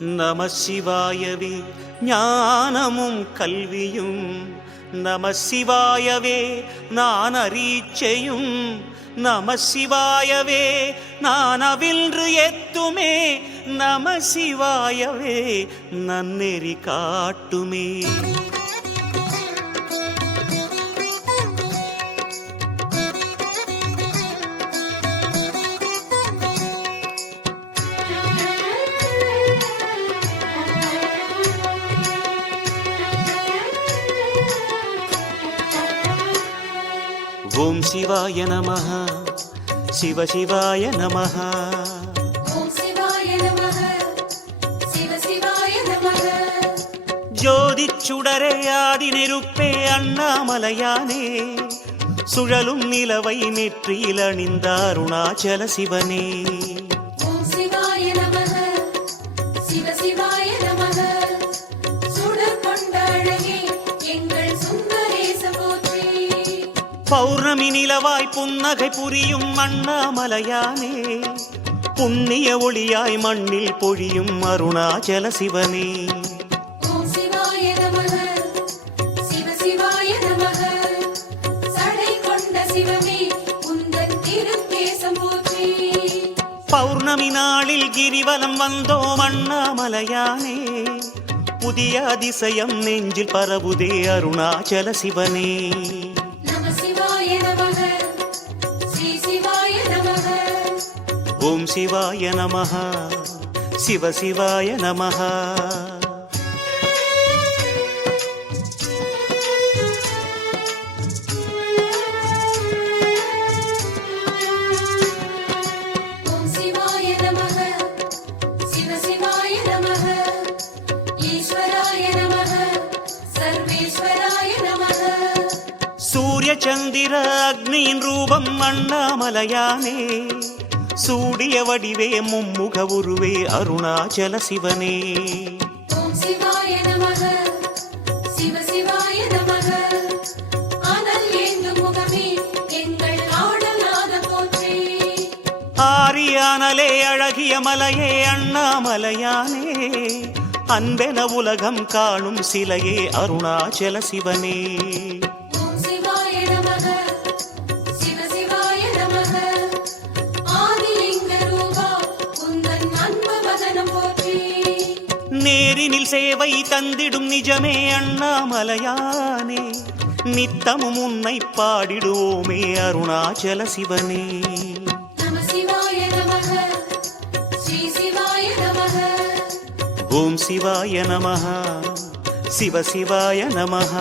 நம சிவாயவே ஞானமும் கல்வியும், நம சிவாயவே நான் அரீச்சையும், நம சிவாயவே நான் அவின்று எத்துமே, நம சிவாயவே நன்னெறி காட்டுமே. ஓம் சிவாய நமஹ, சிவ சிவாய நமஹ. ஓம் சிவாய நமஹ, சிவ சிவாய நமஹ. ஜோதி சுடரே ஆதி நெருப்பே அண்ணாமலையானே, சுழலும் நிலவை நெற்றியில் அணிந்த அருணாச்சல சிவனே. ஓம் சிவாய நமஹ, சிவ சிவாய நமஹ. சுடர் கொண்ட அழகே எங்கள் சுந்தரேச போற்றி. பௌர்ணமி நிலவாய் புன்னகை புரியும் அண்ணாமலையானே, புண்ணிய ஒளியாய் மண்ணில் பொழியும் அருணாச்சல சிவனே. ஓம் சிவாய நமஹ, சிவ சிவாய நமஹ. சடை கொண்ட சிவமே உந்தன் திருக்கேசம் போற்றி. பௌர்ணமி நாளில் கிரிவலம் வந்தோம் அண்ணாமலையானே, புதிய அதிசயம் நெஞ்சில் பரவுதே அருணாச்சல சிவனே. ஓம் சிவாய நமஹ, சிவ சிவாய நமஹ. ஓம் சிவாய நமஹ, சிவ சிவாய நமஹ. ஈஸ்வராய நமஹ, சர்வேஸ்வராய நமஹ. சூரிய சந்திர அக்னியின் ரூபம் அண்ணாமலையானே, சூடிய வடிவே மும்முக உருவே அருணாச்சல சிவனே. ஓம் சிவாய நமஹ, சிவ சிவாய நமஹ. அனல் ஏந்தும் முகமே எங்கள் ஆடலாத போற்றி. ஆரியானலே அழகிய மலையே அண்ணாமலையானே, அன்பென உலகம் காணும் சிலையே அருணாச்சல சிவனே. ஓம் சிவாய நமஹ, சிவ சிவாய நமஹ. ஆதிலிங்க ரூபா உந்தன் அன்பு வதனம் போற்றி. நேரினில் சேவை தந்திடும் நிஜமே அண்ணாமலையானே, நித்தமும் உன்னை பாடிடுவோமே அருணாச்சல சிவனே. நம சிவாய நமஹ, ஸ்ரீ சிவாய நமஹ. ஓம் சிவாய நமஹ, சிவ சிவாய நமஹ.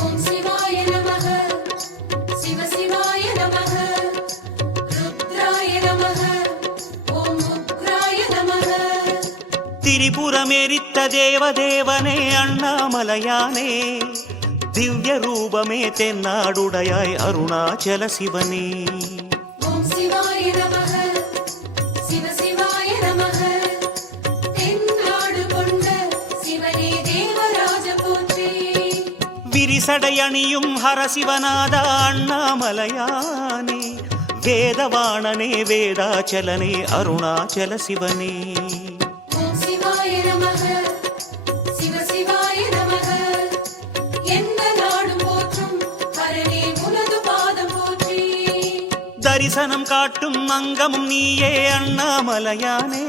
ஓம் சிவாய நமஹ, சிவ சிவாய நமஹ. ருத்ராய நமஹ, ஓம் உக்ராய நமஹ. திரிபுரமெரித்த தேவதேவனே அண்ணாமலையானே, திவ்ய ரூபமே தென்னாடுடையாய் அருணாச்சல சிவனே. ஓம் சிவாய நமஹ, சிவ சிவாய நமஹ. தென்னாடு கொண்ட சிவனே தேவராஜ போற்றி. விரிசடை அணியும் ஹரசிவநாதா அண்ணாமலையானே, வேதவாணனே வேதாச்சலனே அருணாச்சல சிவனே. ஓம் சிவாய நமஹ, சிவ சிவாய நமஹ. எந்த நாடும் போற்றும் ஹரனே உனது பாதம் போற்றி. தரிசனம் காட்டும் அங்கமும் நீயே அண்ணாமலையானே,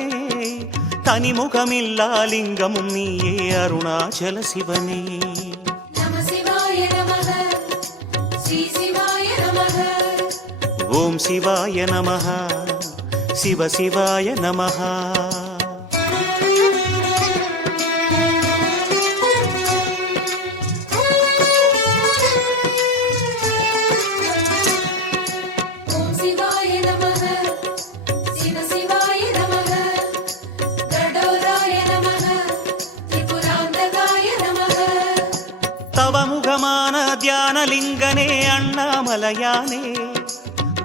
தனிமுகமில்லா லிங்கமும் நீயே அருணாச்சல சிவனே. நம சிவாய நமஹ, ஸ்ரீ சிவாய நமஹ. ஓம் சிவாய நமஹ, சிவ சிவாய நமஹ. ஓம் சிவாய நமஹ, சிவ சிவாய நமஹ. கடோராய நமஹ, திரிபுராந்தகாய நமஹ. தவமுகமான தியானலிங்கனே அண்ணாமலையானே,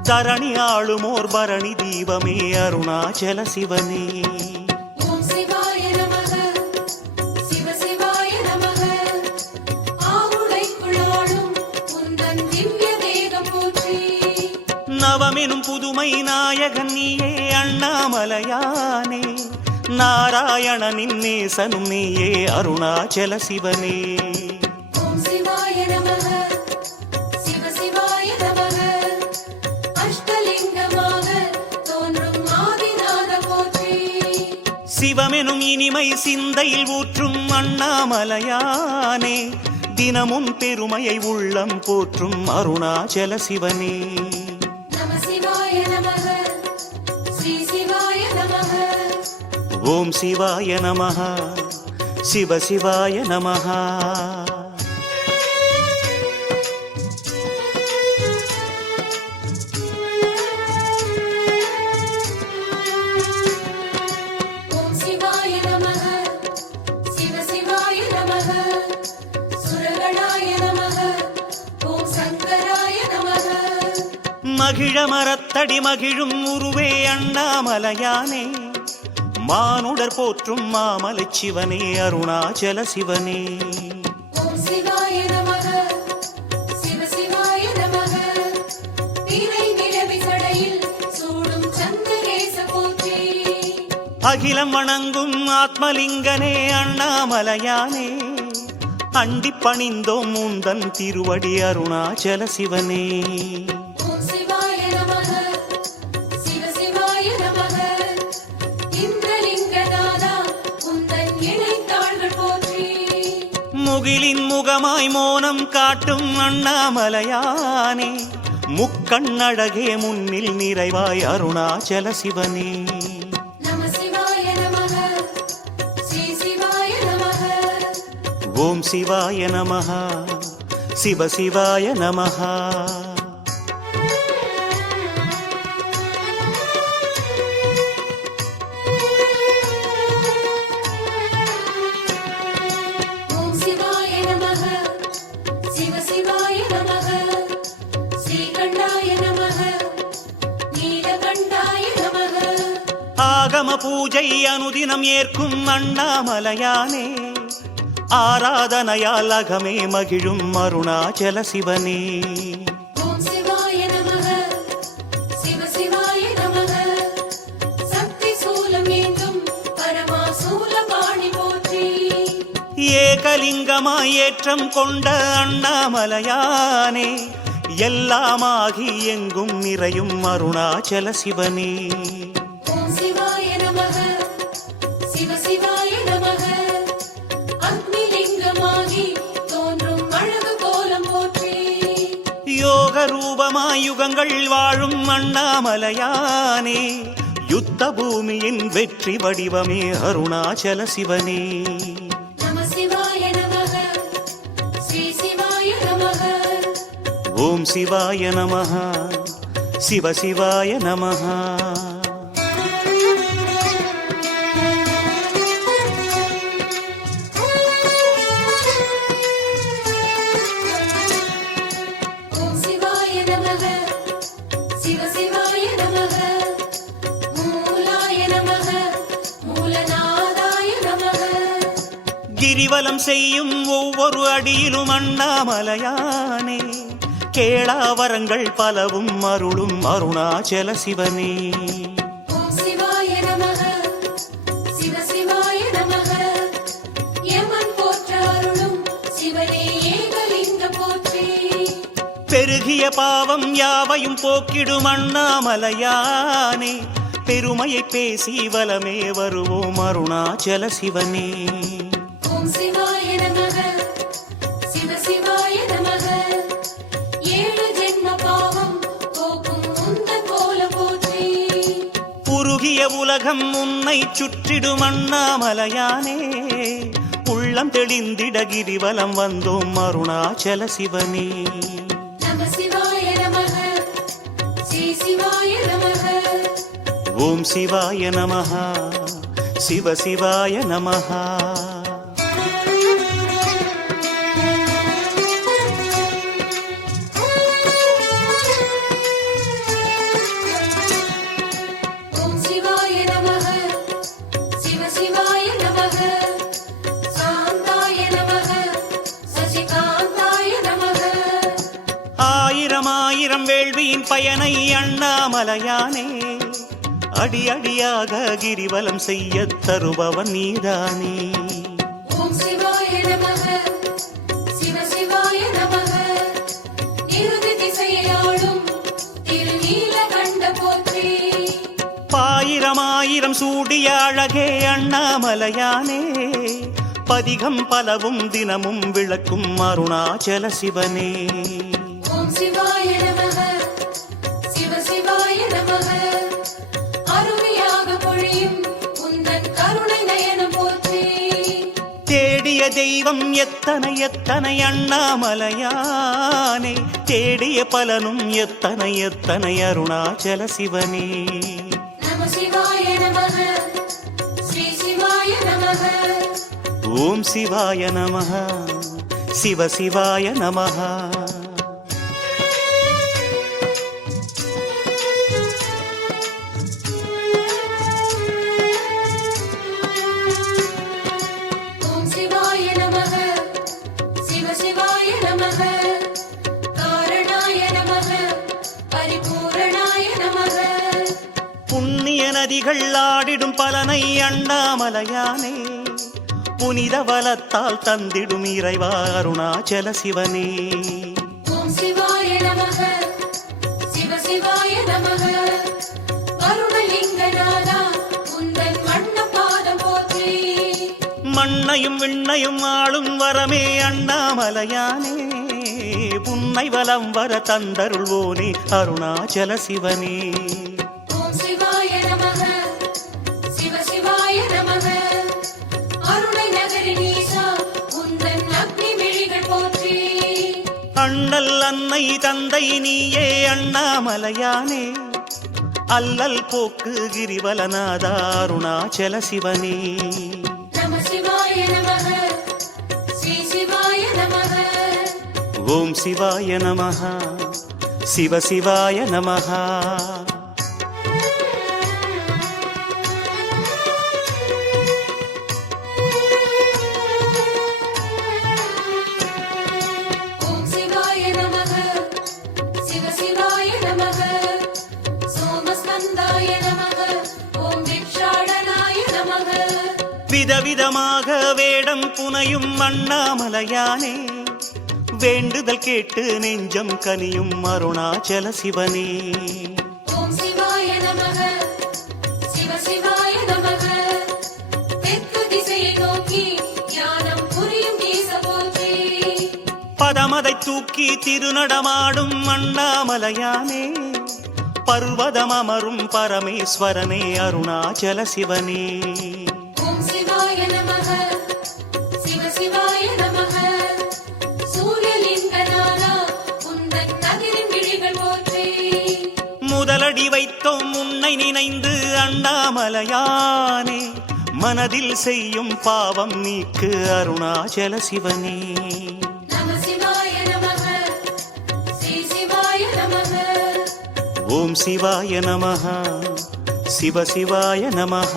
தரணி ஆளுமோர் பரணி தீபமே அருணாச்சல சிவனே. ஓம் சிவாய நமஹ, சிவ சிவாய நமஹ. ஆவுடைக்குள் பெருமை நாயகன் நீயே அண்ணாமலையானே நாராயணனின் நேசனும் நீயே அருணாச்சல சிவனே ஓம் சிவாய நமः சிவ சிவாய நமः அஷ்டலிங்கமாக தோன்றும் ஆதிநாத போற்றி சிவமெனும் இனிமை சிந்தையில் ஊற்றும் அண்ணாமலையானே தினமும் பெருமையை உள்ளம் போற்றும் அருணாச்சல சிவனே நம சிவாய நமः ஸ்ரீ சிவாய நமः ஓம் சிவாய நமः சிவ சிவாய நமः ஓம் சிவாய நமः சிவ சிவாய நமः சுரகணாய நமः ஓம் சங்கராய நமः மகிழ மரத்தடி மகிழும் உருவே அண்ணாமலையானே மானுடர் போற்றும் மாமலை சிவனே அருணாச்சல சிவனே ஓம் சிவாய நமः சிவ சிவாய நமः திரை நிலவி சடையில் சூடும் சந்திரேச போற்றி அகிலம் வணங்கும் ஆத்மலிங்கனே அண்ணாமலையானே அண்டிப் பணிந்தோம் முந்தன் திருவடி அருணாச்சல சிவனே ஓம் சிவாய நமः சிவ சிவாய நமः இந்திரலிங்கநாதா உந்தன் இணைத்தாள்கள் போற்றி முகிலின் முகமாய் மோனம் காட்டும் அண்ணாமலையானே முக்கண்ணழகே முன்னில் நிறைவாய் அருணாச்சல சிவனே நம சிவாய நமः ஸ்ரீ சிவாய நமः ஓம் சிவாய நமः சிவ சிவாய நமः ஓம் சிவாய நமः சிவ சிவாய நமः ஸ்ரீகண்டாய நமः நீலகண்டாய நமः ஆகம பூஜை அனுதினம் ஏற்கும் அண்ணாமலையானே ஆராதனையால் அகமே மகிழும் அருணாச்சல சிவனே ஓம் சிவாய நமः சிவ சிவாய நமः சக்தி சூலம் ஏந்தும் பரமா சூலபாணி போற்றி ஏகலிங்கமாய் ஏற்றம் கொண்ட அண்ணாமலையானே எல்லாமாகி எங்கும் நிறையும் அருணாச்சல சிவனே ஓம் சிவாய நமः சிவ சிவாய நமः அக்னிலிங்கமாகி தோன்றும் அழகு கோலம் போற்றி யோக ரூபமாய் யுகங்கள் வாழும் அண்ணாமலையானே யுத்த பூமியின் வெற்றி வடிவமே அருணாச்சல சிவனே நம சிவாய நமः ஸ்ரீ சிவாய நமः ஓம் சிவாய நமः சிவ சிவாய நமः ஓம் சிவாய நமः சிவ சிவாய நமः மூலாய நமः மூலநாதாய நமः கிரிவலம் செய்யும் ஒவ்வொரு அடியிலும் அண்ணாமலையானே கேளாவரங்கள் பலவும் அருளும் அருணாச்சல சிவனே ஓம் சிவாய நமः சிவ சிவாய நமः யமன் போற்ற அருளும் சிவனே ஏகலிங்க போற்றி பெருகிய பாவம் யாவையும் போக்கிடும் அண்ணாமலையானே பெருமையை பேசி வலமே வருவோம் அருணாச்சல சிவனே ஓம் சிவாய நமः சிவ சிவாய நமः ஏழு ஜென்ம பாவம் போக்கும் உந்தன் கோலம் போற்றி உருகிய உலகம் உன்னை சுற்றிடும் அண்ணாமலையானே உள்ளம் தெளிந்திட கிரிவலம் வந்தோம் அருணாச்சல சிவனே நம சிவாய நமः ஸ்ரீ சிவாய நமः ஓம் சிவாய நமः சிவ சிவாய நமः ஓம் சிவாய நமः சிவ சிவாய நமः சாந்தாய நமः சசிகாந்தாய நமः ஆயிரம் வேள்வியின் பயனை அண்ணாமலையானே அடி அடியாக கிரிவலம் செய்ய தருபவன் நீதானே. ஓம் சிவாய நமக சிவ சிவாய நமக நிருதி திசையாளும் திருநீலகண்ட போற்றி. ஆயிரம் சூடிய அழகே அண்ணாமலையானே பதிகம் பலவும் தினமும் விளக்கும் அருணாச்சல சிவனே. ஓம் சிவாய நமக சிவ சிவாய நமக அருமையாக பொழியும் உந்தன் கருணை நயனம் போற்றி. தேடிய தெய்வம் எத்தனை எத்தனை அண்ணாமலையானே தேடிய பலனும் எத்தனை எத்தனை அருணாச்சல சிவனே. நம சிவாய நமக ஸ்ரீ சிவாய நமக. ஓம் சிவாய நமः சிவ சிவாய நமः. ஓம் சிவாய நமக சிவ சிவாய நமக காரணாய நமக பரிபூரணாய நமக. புண்ணிய நதிகள் ஆடிடும் பலனை அண்ணாமலையானே புனித வலத்தால் தந்திடும் இறைவா அருணாச்சல சிவனே. ஓம் சிவாய நமக சிவ சிவாய நமக வருணலிங்கநாதா உந்தன் வண்ண பாதம் போற்றி. மண்ணையும் விண்ணையும் ஆளும் வரமே அண்ணாமலையானே புன்னை வலம் வர தந்தருள்வோனே அருணாச்சல சிவனே. ஓம் சிவாய நமக சிவ சிவாய நமக அருணை நகரி நீசா உந்தன் அக்னி விழிகள் போற்றி. அண்ணல் அன்னை தந்தை நீயே அண்ணாமலையானே அல்லல் போக்கு கிரிவலநாதா அருணாச்சல சிவனே. நம சிவாய நமக ஸ்ரீ சிவாய நமக. ஓம் சிவாய நமः சிவ சிவாய நமः. ஓம் சிவாய நமக சிவ சிவாய நமக சோமஸ்கந்தாய நமக ஓம் விக்ஷாடனாய நமக. விதவிதமாக வேடம் புனையும் அண்ணாமலையானே வேண்டுதல் கேட்டு நெஞ்சம் கனியும் அருணாச்சல சிவனே. ஓம் சிவாய நமக சிவ சிவாய நமக தெற்கு திசையை நோக்கி ஞானம் புரியும் ஈச போற்றி. பதமதை தூக்கி திருநடமாடும் அண்ணாமலையானே பர்வதம் அமரும் பரமேஸ்வரனே அருணாச்சல சிவனே. ஓம் சிவாய நமக சிவ சிவாய நமக சூரியலிங்கநாதா உந்தன் கதிரின் விழிகள் போற்றி. முதலடி வைத்தோம் உன்னை நினைந்து அண்ணாமலையானே மனதில் செய்யும் பாவம் நீக்கு அருணாச்சல சிவனே. நம சிவாய நமக ஸ்ரீ சிவாய நமக. ஓம் சிவாய நமः சிவ சிவாய நமः.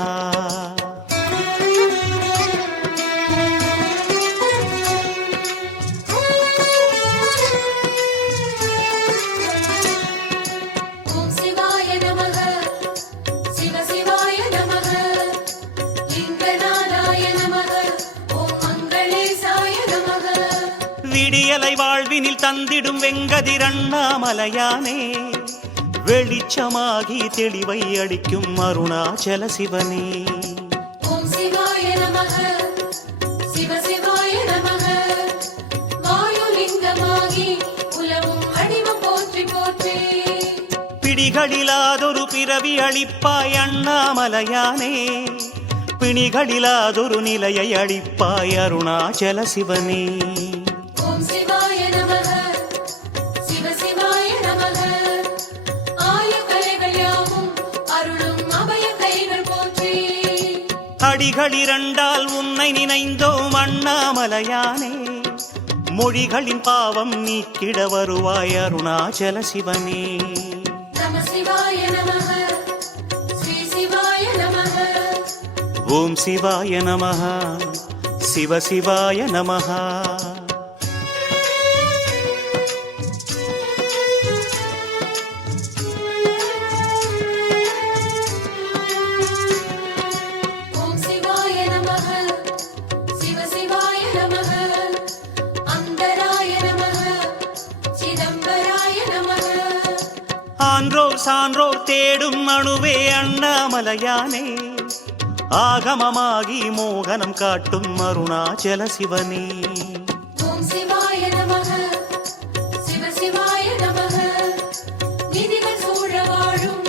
ஓம் சிவாய நமக சிவ சிவாய நமக லிங்கநாதாய நமக ஓம் மங்களேசாய நமக. விடியலை வாழ்வினில் தந்திடும் வெங்கதிர் அண்ணாமலையானே வெளிச்சமாகி தெளிவை அளிக்கும் அருணாச்சல சிவனே. ஓம் சிவாய நமக சிவ சிவாய நமக வாயுலிங்கமாகி உலவும் அடிவம் போற்றி போற்றி. பிடிகளிலாதொரு பிறவி அளிப்பாய் அண்ணாமலையானே பிணிகளிலாதொரு நிலையை அளிப்பாய் அருணாச்சல சிவனே. ஓம் சிவாய நமக சிவ சிவாய நமக ஆயக்கலைகள் யாவும் அருளும் அபய கைகள் போற்றி. அடிகளிரண்டால் உன்னை நினைந்தோம் அண்ணாமலையானே மொழிகளின் பாவம் நீக்கிட வருவாய் அருணாச்சல சிவனே. நம சிவாய நமக ஸ்ரீ சிவாய நமக. ஓம் சிவாய நமः சிவ சிவாய நமः. ஆன்றோர் சான்றோர் தேடும் அணுவே அண்ணாமலையானே ஆகமமாகி மோகனம் காட்டும் அருணாச்சல சிவனே ஓம் சிவாய நமக சிவ சிவாய நமக நிதிகள் சூழ வாழும்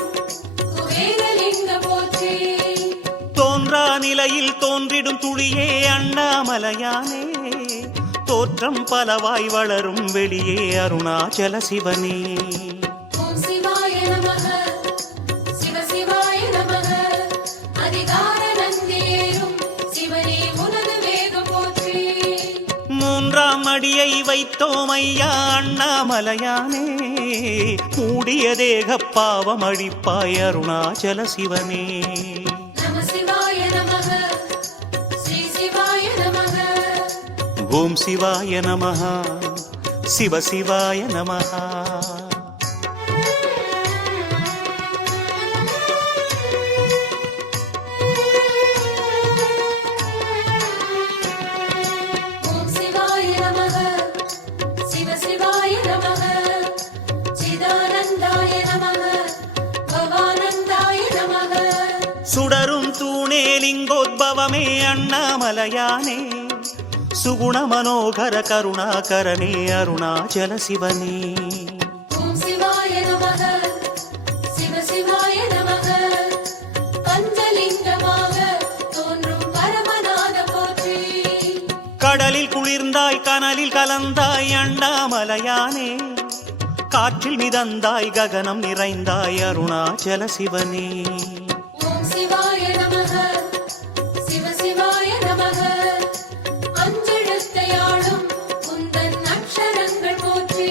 குபேரலிங்க போற்றி தோன்றா நிலையில் தோன்றிடும் துளியே அண்ணாமலையானே தோற்றம் பலவாய் வளரும் வெளியே அருணாச்சல சிவனே ஓம் சிவாய நமக சிவ சிவாய நமக அதிகார நந்தியேறும் சிவனே உனது வேகம் போற்றி மூன்றாம் அடியை வைத்தோம் ஐயா அண்ணாமலையானே மூடிய தேக பாவம் அழிப்பாய் அருணாச்சல சிவனே நம சிவாய நமக ஸ்ரீ சிவாய நமக ஓம் சிவாய நமः சிவ சிவாய நமः ஓம் சிவாய நமக சிவ சிவாய நமக சிதானந்தாய நமக பவானந்தாய நமக சுடரும் தூணே லிங்கோத்பவமே அண்ணாமலையானே சுகுண மனோகர கருணாகரனே அருணாச்சல சிவனே ஓம் சிவாய நமக சிவ சிவாய நமக பஞ்சலிங்கமாக தோன்றும் பரமநாத போற்றி கடலில் குளிர்ந்தாய் கனலில் கலந்தாய் அண்ணாமலையானே காற்றில் மிதந்தாய் ககனம் நிறைந்தாய் அருணாச்சல சிவனே ஓம் சிவாய நமக சிவ சிவாய நமக அஞ்செழுத்தையாளும் உந்தன் அக்ஷரங்கள் போற்றி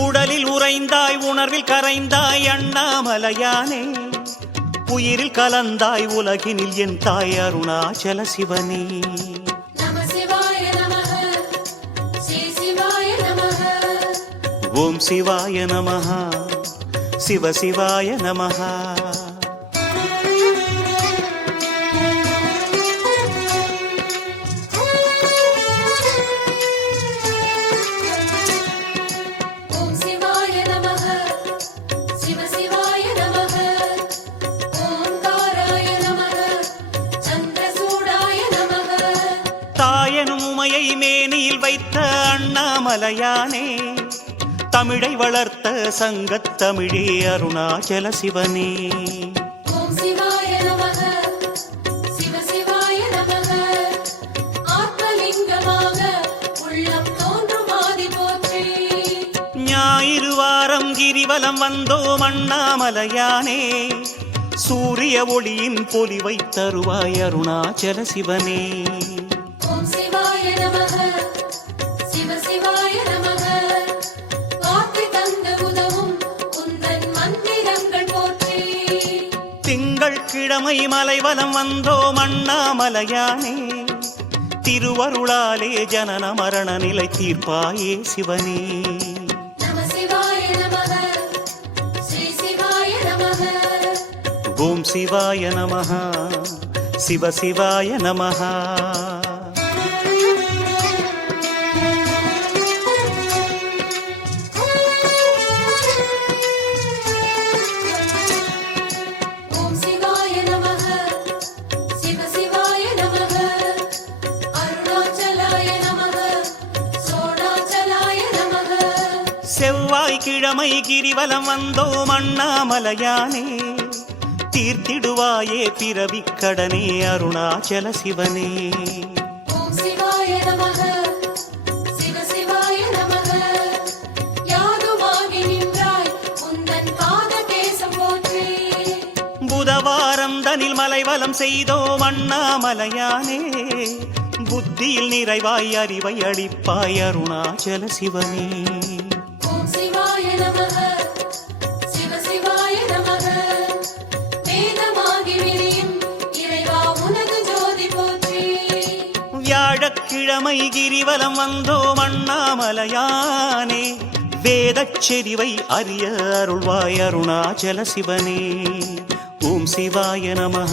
உடலில் உறைந்தாய் உணர்வில் கரைந்தாய் அண்ணாமலையானே உயிரில் கலந்தாய் உலகினில் என் தாய் அருணாச்சல சிவனே நம சிவாய நமக ஸ்ரீ சிவாய நமக ஓம் சிவாய நமः சிவ சிவாய நமः ஓம் சிவாய நமக சிவ சிவாய நமக ஓங்காராய நமக சந்திரசூடாய நமக தாயனும் உமையை மேனியில் வைத்த அண்ணாமலையானே தமிழை வளர்த்த சங்கத் தமிழே அருணாச்சல சிவனே ஓம் சிவாய நமக சிவ சிவாய நமக ஆத்மலிங்கமாக உள்ளம் தோன்றும் ஆதி போற்றி ஞாயிறு வாரம் கிரிவலம் வந்தோம் அண்ணாமலையானே சூரிய ஒளியின் பொலிவை தருவாய் அருணாச்சல சிவனே ஓம் சிவாய நமக சிவ சிவாய நமக வாக்கு தந்து உதவும் உந்தன் மந்திரங்கள் போற்றி திங்கள் கிழமை மலைவலம் வந்தோம் அண்ணாமலையானே திருவருளாலே ஜனன மரண நிலை தீர்ப்பாயே சிவனே நம சிவாய நமக ஸ்ரீ சிவாய நமக ஓம் சிவாய நமः சிவ சிவாய நமः ஓம் சிவாய நமக சிவ சிவாய நமக அருணாச்சலாய நமக சோணாச்சலாய நமக செவ்வாய்க்கிழமை கிரிவலம் வந்தோம் அண்ணாமலையானே தீர்த்திடுவாயே பிறவிக் கடனே அருணாச்சல சிவனே ஓம் சிவாய நமக சிவ சிவாய நமக யாதுமாகி நின்றாய் உந்தன் பாத தேசம் போற்றி புதவாரம் தனில் மலைவலம் செய்தோம் அண்ணாமலையானே புத்தியில் நிறைவாய் அறிவை அளிப்பாய் அருணாச்சல சிவனே ஓம் சிவாய நமக சிவ சிவாய நமக வேதமாகி விரியும் இறைவா உனது ஜோதி போற்றி வியாழக்கிழமை கிரிவலம் வந்தோம் அண்ணாமலையானே வேதச் செறிவை அறிய அருள்வாய் அருணாச்சல சிவனே ஓம் சிவாய நமः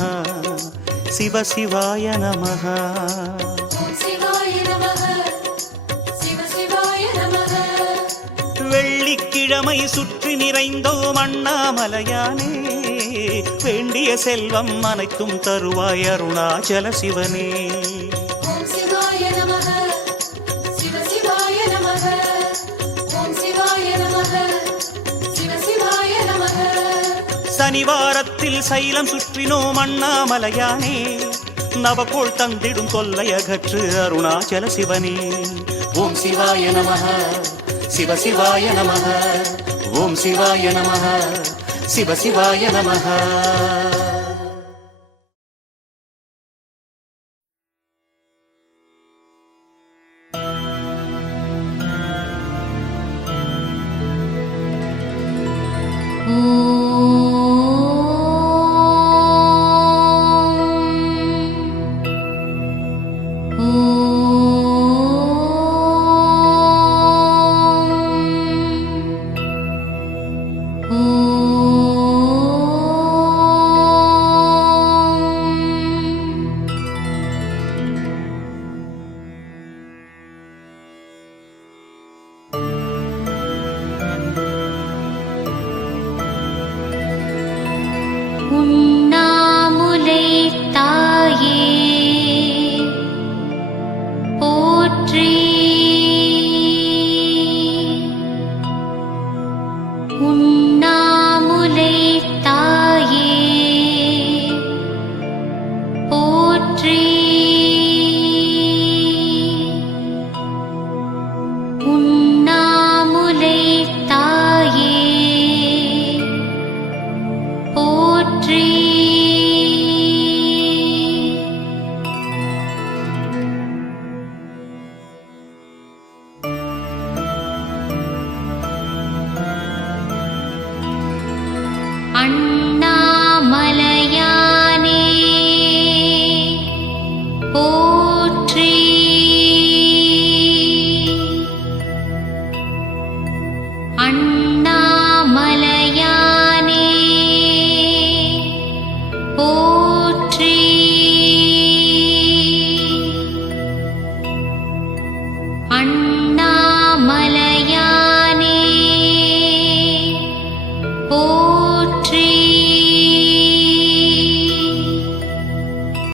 சிவ சிவாய நமः ஓம் சிவாய நமக சிவ சிவாய நமக வெள்ளிக்கிழமை வெள்ளிக்கிழமை சுற்றி நிறைந்தோம் அண்ணாமலையானே வேண்டிய செல்வம் அனைத்தும் தருவாய் அருணாச்சல சிவனே ஓம் சிவாய நமக சிவ சிவாய நமக ஓம் சிவாய நமக சிவ சிவாய நமக சனிவாரத்தில் சைலம் சுற்றினோம் அண்ணாமலையானே நவகோள் தந்திடும் தொல்லையகற்று அருணாச்சல சிவனே ஓம் சிவாய நமக சிவ சிவாய நமக ஓம் சிவாய நமக சிவ சிவாய நமக